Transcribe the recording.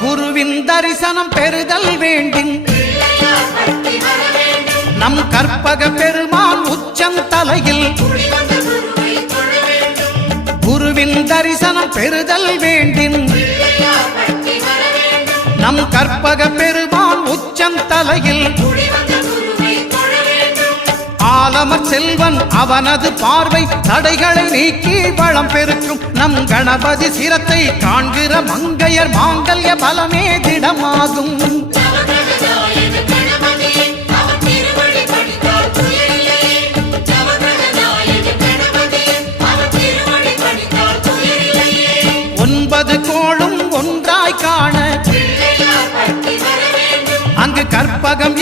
குருவின் தரிசனம் பெறுதல் வேண்டின் நம் கற்பக பெருமான் உச்சந்தலையில் குருவின் தரிசனம் பெறுதல் வேண்டின் நம் கற்பக பெருமான் உச்சந்தலையில் ஆலமர் செல்வன் அவனது பார்வை தடைகளை நீக்கி வளம் பெருக்கும் நம் கணபதி சிரத்தை காண்கிற மங்கையர் மாங்கல்ய பலமே திடமாகும் ஒன்பது கோளும் ஒன்றாய் காண அங்கு கற்பகம்